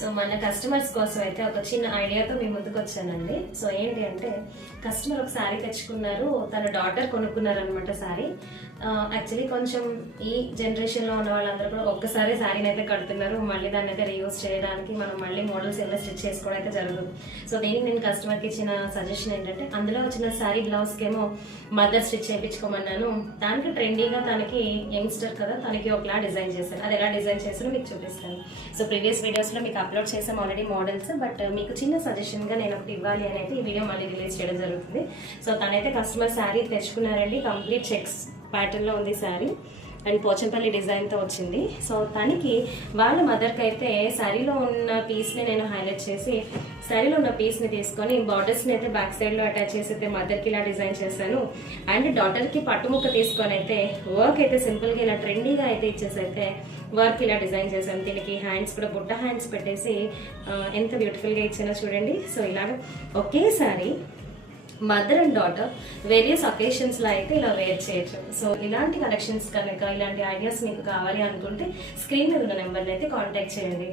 So మన customers కోసం అయితే ఒక చిన్న ఐడియాతో మీ ముందుకు వచ్చానండి. సో ఏంటి అంటే కస్టమర్ ఒక శారీ తెచ్చుకున్నారు, తన డాటర్ కొనుక్కున్నారు అనమాట శారీ. యాక్చువల్లీ కొంచెం ఈ జనరేషన్లో ఉన్న వాళ్ళందరూ కూడా ఒక్కసారి శారీని అయితే కడుతున్నారు, మళ్ళీ దాన్ని అయితే రీయూజ్ చేయడానికి మనం మళ్ళీ మోడల్స్ ఎలా స్టిచ్ చేసుకోవడం అయితే జరుగుతుంది. సో దీనికి నేను కస్టమర్కి ఇచ్చిన సజెషన్ ఏంటంటే అందులో వచ్చిన శారీ బ్లౌజ్కి ఏమో మదర్ స్టిచ్ చేయించుకోమన్నాను. దానికి ట్రెండీగా తనకి యంగ్స్టర్ కదా, తనకి ఒకలా డిజైన్ చేశాను. అది ఎలా డిజైన్ చేశానో మీకు చూపిస్తాను. సో ప్రీవియస్ వీడియోస్లో మీకు అప్లోడ్ చేసాం ఆల్రెడీ మోడల్స్, బట్ మీకు చిన్న సజెషన్గా నేను ఒకటి ఇవ్వాలి అని అయితే ఈ వీడియో మళ్ళీ రిలీజ్ చేయడం జరుగుతుంది. సో తనైతే కస్టమర్ శారీ తెచ్చుకున్నారండి, కంప్లీట్ చెక్స్ ప్యాటర్న్లో ఉంది శారీ అండ్ పోచంపల్లి డిజైన్తో వచ్చింది. సో తనకి వాళ్ళ మదర్కి అయితే శారీలో ఉన్న పీస్ని నేను హైలైట్ చేసి శారీలో ఉన్న పీస్ని తీసుకొని బార్డర్స్ని అయితే బ్యాక్ సైడ్లో అటాచ్ చేసి అయితే మదర్కి ఇలా డిజైన్ చేశాను. అండ్ డాటర్కి పట్టుముక్క తీసుకొని అయితే వర్క్ అయితే సింపుల్గా ఇలా ట్రెండీగా అయితే ఇచ్చేసి అయితే వర్క్ ఇలా డిజైన్ చేశాను. దీనికి హ్యాండ్స్ కూడా బుట్ట హ్యాండ్స్ పెట్టేసి ఎంత బ్యూటిఫుల్గా ఇచ్చానో చూడండి. సో ఇలాగ ఒకేసారి మదర్ అండ్ డాటర్ వేరియస్ అకేషన్స్లో అయితే ఇలా వేర్ చేయొచ్చు. సో ఇలాంటి కలెక్షన్స్ కనుక ఇలాంటి ఐడియాస్ మీకు కావాలి అనుకుంటే స్క్రీన్ మీద ఉన్న నెంబర్ని అయితే కాంటాక్ట్ చేయండి.